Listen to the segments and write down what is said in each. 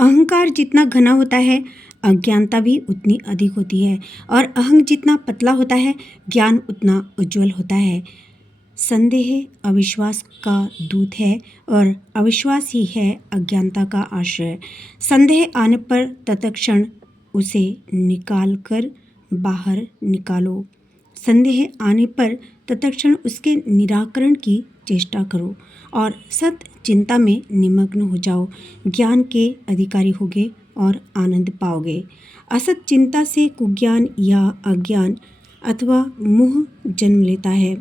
अहंकार जितना घना होता है, अज्ञानता भी उतनी अधिक होती है, और अहंग जितना पतला होता है, ज्ञान उतना उज्जवल होता है। संदेह अविश्वास का दूत है, और अविश्वास ही है अज्ञानता का आश्रय। संदेह आने पर तत्क्षण उसे निकाल कर बाहर निकालो। संदेह आने पर तत्क्षण उसके निराकरण की चेष्टा करो और सत चिंता में निमग्न हो जाओ। ज्ञान के अधिकारी होगे और आनंद पाओगे। असत चिंता से कुज्ञान या अज्ञान अथवा मोह जन्म लेता है।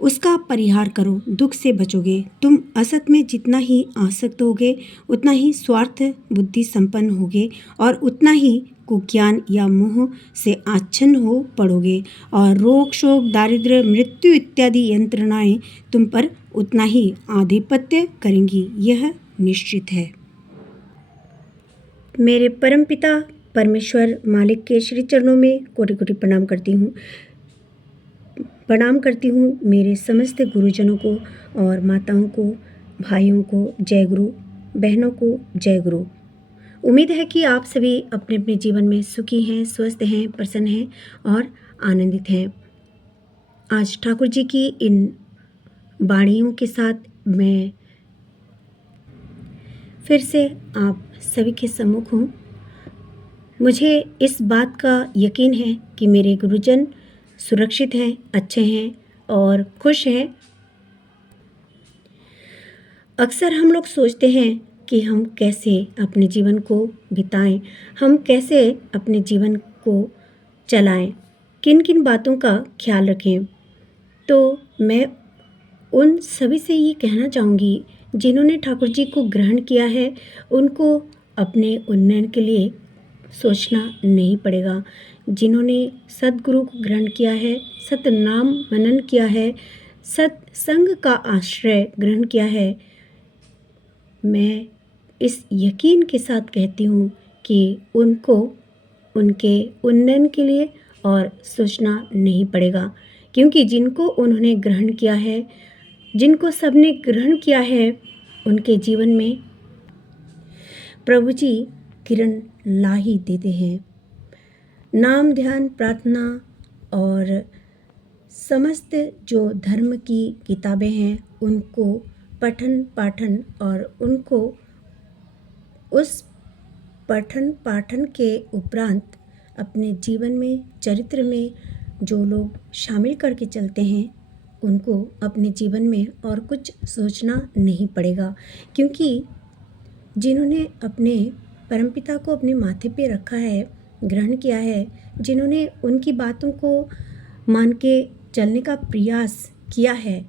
उसका परिहार करो, दुख से बचोगे। तुम असत में जितना ही आसक्त होगे, उतना ही स्वार्थ बुद्धि संपन्न होगे और उतना ही कुज्ञान या मोह से आच्छन्न हो पड़ोगे, और रोग शोक दारिद्र्य मृत्यु इत्यादि यंत्रणाएं तुम पर उतना ही आधिपत्य करेंगी, यह निश्चित है। मेरे परमपिता परमेश्वर मालिक के श्री चरणों में कोटि कोटि प्रणाम करती हूँ। प्रणाम करती हूँ मेरे समस्त गुरुजनों को और माताओं को, भाइयों को जय गुरु, बहनों को जय गुरु। उम्मीद है कि आप सभी अपने अपने जीवन में सुखी हैं, स्वस्थ हैं, प्रसन्न हैं और आनंदित हैं। आज ठाकुर जी की इन वाणियों के साथ मैं फिर से आप सभी के सम्मुख हूँ। मुझे इस बात का यकीन है कि मेरे गुरुजन सुरक्षित हैं, अच्छे हैं और खुश हैं। अक्सर हम लोग सोचते हैं कि हम कैसे अपने जीवन को बिताएं, हम कैसे अपने जीवन को चलाएं, किन किन बातों का ख्याल रखें। तो मैं उन सभी से ये कहना चाहूँगी जिन्होंने ठाकुर जी को ग्रहण किया है, उनको अपने उन्नयन के लिए सोचना नहीं पड़ेगा। जिन्होंने सद्गुरु को ग्रहण किया है, सतनाम मनन किया है, सत्संग का आश्रय ग्रहण किया है, मैं इस यकीन के साथ कहती हूँ कि उनको उनके उन्नयन के लिए और सोचना नहीं पड़ेगा, क्योंकि जिनको उन्होंने ग्रहण किया है, जिनको सबने ग्रहण किया है, उनके जीवन में प्रभु जी किरण ला ही देते हैं। नाम ध्यान प्रार्थना और समस्त जो धर्म की किताबें हैं, उनको पठन पाठन और उनको उस पठन पाठन के उपरांत अपने जीवन में, चरित्र में जो लोग शामिल करके चलते हैं, उनको अपने जीवन में और कुछ सोचना नहीं पड़ेगा, क्योंकि जिन्होंने अपने परमपिता को अपने माथे पे रखा है, ग्रहण किया है, जिन्होंने उनकी बातों को मान के चलने का प्रयास किया है,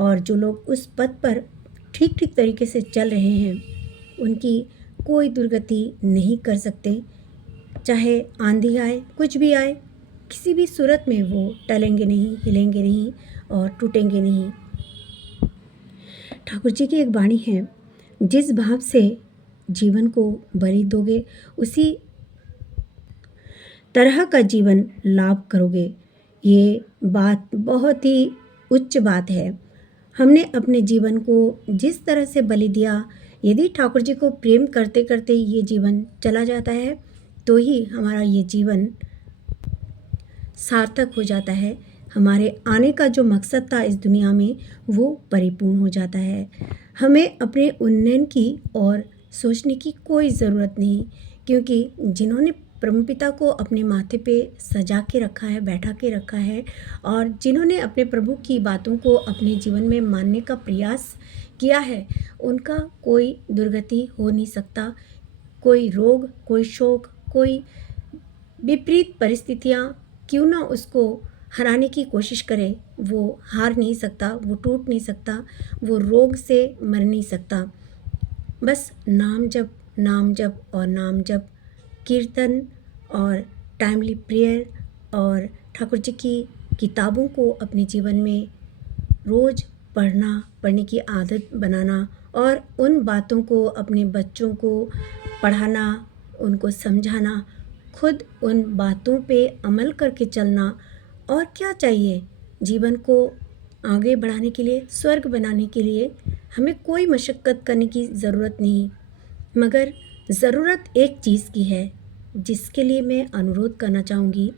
और जो लोग उस पथ पर ठीक ठीक तरीके से चल रहे हैं, उनकी कोई दुर्गति नहीं कर सकते। चाहे आंधी आए, कुछ भी आए, किसी भी सूरत में वो टलेंगे नहीं, हिलेंगे नहीं और टूटेंगे नहीं। ठाकुर जी की एक वाणी है, जिस भाव से जीवन को बलि दोगे, उसी तरह का जीवन लाभ करोगे। ये बात बहुत ही उच्च बात है। हमने अपने जीवन को जिस तरह से बलि दिया, यदि ठाकुर जी को प्रेम करते करते ये जीवन चला जाता है, तो ही हमारा ये जीवन सार्थक हो जाता है। हमारे आने का जो मकसद था इस दुनिया में, वो परिपूर्ण हो जाता है। हमें अपने उन्नयन की और सोचने की कोई ज़रूरत नहीं, क्योंकि जिन्होंने परमपिता को अपने माथे पे सजा के रखा है, बैठा के रखा है, और जिन्होंने अपने प्रभु की बातों को अपने जीवन में मानने का प्रयास किया है, उनका कोई दुर्गति हो नहीं सकता। कोई रोग, कोई शोक, कोई विपरीत परिस्थितियाँ क्यों ना उसको हराने की कोशिश करे, वो हार नहीं सकता, वो टूट नहीं सकता, वो रोग से मर नहीं सकता। बस नाम जप, नाम जप और नाम जप, कीर्तन और टाइमली प्रेयर और ठाकुर जी की किताबों को अपने जीवन में रोज़ पढ़ने की आदत बनाना, और उन बातों को अपने बच्चों को पढ़ाना, उनको समझाना, खुद उन बातों पे अमल करके चलना। और क्या चाहिए जीवन को आगे बढ़ाने के लिए, स्वर्ग बनाने के लिए हमें कोई मशक्क़त करने की ज़रूरत नहीं। मगर ज़रूरत एक चीज़ की है, जिसके लिए मैं अनुरोध करना चाहूँगी।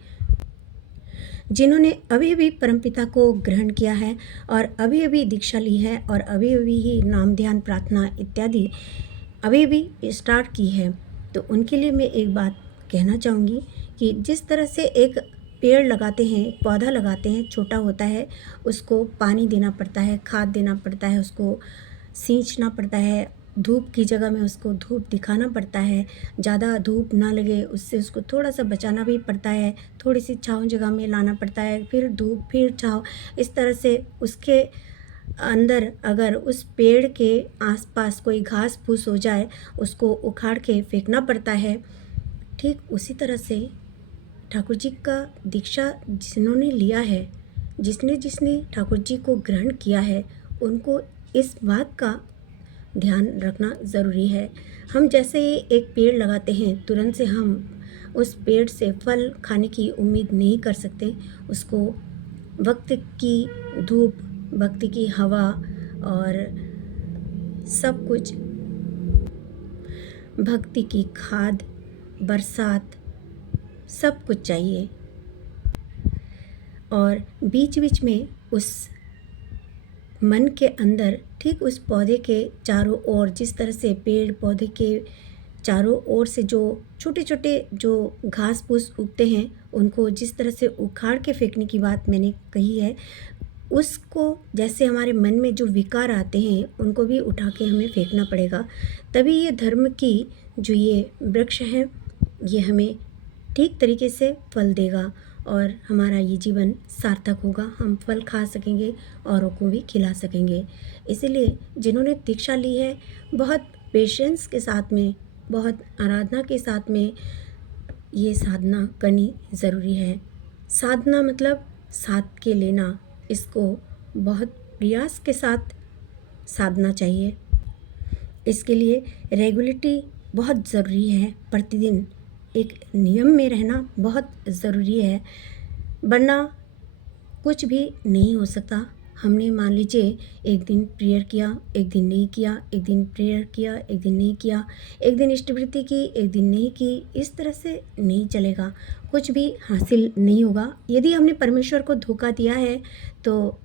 जिन्होंने अभी-अभी परमपिता को ग्रहण किया है और अभी-अभी दीक्षा ली है और अभी-अभी ही नाम ध्यान प्रार्थना इत्यादि अभी-अभी स्टार्ट की है, तो उनके लिए मैं एक बात कहना चाहूँगी कि जिस तरह से एक पेड़ लगाते हैं, एक पौधा लगाते हैं, छोटा होता है, उसको पानी देना पड़ता है, खाद देना पड़ता है, उसको सींचना पड़ता है, धूप की जगह में उसको धूप दिखाना पड़ता है, ज़्यादा धूप ना लगे उससे उसको थोड़ा-सा बचाना भी पड़ता है, थोड़ी-सी छाँव जगह में लाना पड़ता है, फिर धूप, फिर छाँव, इस तरह से उसके अंदर अगर उस पेड़ के आस-पास कोई घास-फूस हो जाए, उसको उखाड़ के फेंकना पड़ता है। ठीक उसी तरह से ठाकुर जी का दीक्षा जिन्होंने लिया है, जिसने ठाकुर जी को ग्रहण किया है, उनको इस बात का ध्यान रखना ज़रूरी है। हम जैसे ही एक पेड़ लगाते हैं, तुरंत से हम उस पेड़ से फल खाने की उम्मीद नहीं कर सकते। उसको वक्त की धूप, वक्त की हवा और सब कुछ, भक्ति की खाद, बरसात, सब कुछ चाहिए। और बीच बीच में उस मन के अंदर, ठीक उस पौधे के चारों ओर, जिस तरह से पेड़ पौधे के चारों ओर से जो छोटे छोटे जो घास फूस उगते हैं, उनको जिस तरह से उखाड़ के फेंकने की बात मैंने कही है, उसको जैसे हमारे मन में जो विकार आते हैं, उनको भी उठा के हमें फेंकना पड़ेगा। तभी ये धर्म की जो ये वृक्ष है, ये हमें ठीक तरीके से फल देगा और हमारा ये जीवन सार्थक होगा। हम फल खा सकेंगे, औरों को भी खिला सकेंगे। इसीलिए जिन्होंने दीक्षा ली है, बहुत पेशेंस के साथ में, बहुत आराधना के साथ में ये साधना करनी ज़रूरी है। साधना मतलब साध के लेना, इसको बहुत प्रयास के साथ साधना चाहिए। इसके लिए रेगुलरिटी बहुत ज़रूरी है। प्रतिदिन एक नियम में रहना बहुत ज़रूरी है, वरना कुछ भी नहीं हो सकता। हमने मान लीजिए एक दिन प्रेयर किया, एक दिन नहीं किया, एक दिन प्रेयर किया, एक दिन नहीं किया, एक दिन इष्टवृत्ति की, एक दिन नहीं की, इस तरह से नहीं चलेगा, कुछ भी हासिल नहीं होगा। यदि हमने परमेश्वर को धोखा दिया है, तो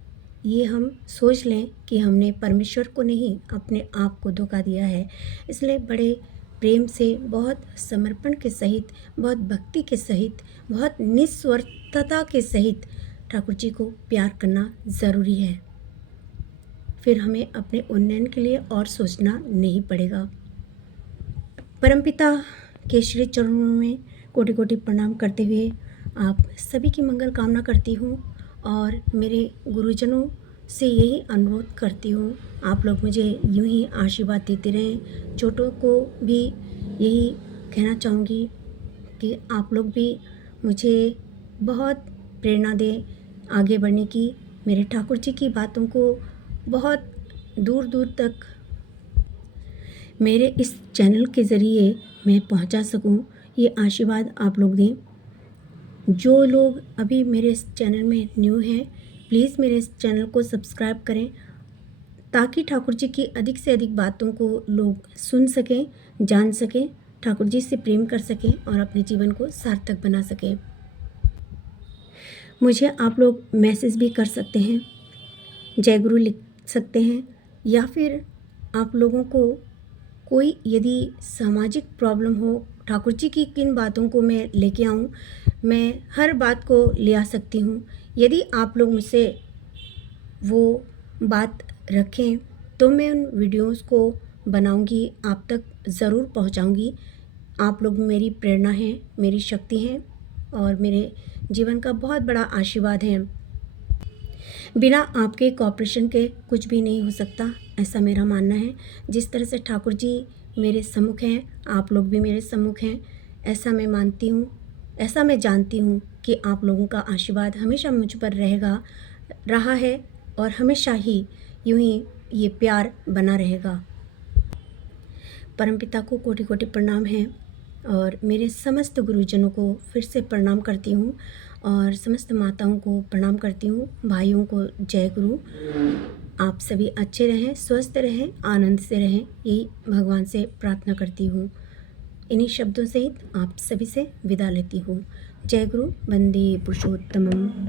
ये हम सोच लें कि हमने परमेश्वर को नहीं, अपने आप को धोखा दिया है। इसलिए बड़े प्रेम से, बहुत समर्पण के सहित, बहुत भक्ति के सहित, बहुत निस्वार्थता के सहित ठाकुर जी को प्यार करना ज़रूरी है। फिर हमें अपने उन्नयन के लिए और सोचना नहीं पड़ेगा। परमपिता के श्री चरणों में कोटि कोटि प्रणाम करते हुए आप सभी की मंगल कामना करती हूँ और मेरे गुरुजनों से यही अनुरोध करती हूँ, आप लोग मुझे यूं ही आशीर्वाद देते रहें। छोटों को भी यही कहना चाहूँगी कि आप लोग भी मुझे बहुत प्रेरणा दें आगे बढ़ने की, मेरे ठाकुर जी की बातों को बहुत दूर दूर तक मेरे इस चैनल के ज़रिए मैं पहुंचा सकूं, ये आशीर्वाद आप लोग दें। जो लोग अभी मेरे इस चैनल में न्यू हैं, प्लीज़ मेरे इस चैनल को सब्सक्राइब करें, ताकि ठाकुर जी की अधिक से अधिक बातों को लोग सुन सकें, जान सकें, ठाकुर जी से प्रेम कर सकें और अपने जीवन को सार्थक बना सकें। मुझे आप लोग मैसेज भी कर सकते हैं, जय गुरु लिख सकते हैं, या फिर आप लोगों को कोई यदि सामाजिक प्रॉब्लम हो, ठाकुर जी की किन बातों को मैं लेके आऊँ, मैं हर बात को ले आ सकती हूँ। यदि आप लोग मुझसे वो बात रखें, तो मैं उन वीडियोस को बनाऊंगी, आप तक ज़रूर पहुंचाऊंगी। आप लोग मेरी प्रेरणा हैं, मेरी शक्ति हैं और मेरे जीवन का बहुत बड़ा आशीर्वाद है। बिना आपके कॉपरेशन के कुछ भी नहीं हो सकता, ऐसा मेरा मानना है। जिस तरह से ठाकुर जी मेरे सम्मुख हैं, आप लोग भी मेरे सम्मुख हैं, ऐसा मैं मानती हूँ, ऐसा मैं जानती हूँ कि आप लोगों का आशीर्वाद हमेशा मुझ पर रहा है और हमेशा ही यूं ही ये प्यार बना रहेगा। परमपिता को कोटि कोटि प्रणाम है और मेरे समस्त गुरुजनों को फिर से प्रणाम करती हूँ और समस्त माताओं को प्रणाम करती हूँ, भाइयों को जय गुरु। आप सभी अच्छे रहें, स्वस्थ रहें, आनंद से रहें, यही भगवान से प्रार्थना करती हूँ। इन्हीं शब्दों सहित आप सभी से विदा लेती हूँ। जय गुरु, वंदे पुरुषोत्तमम।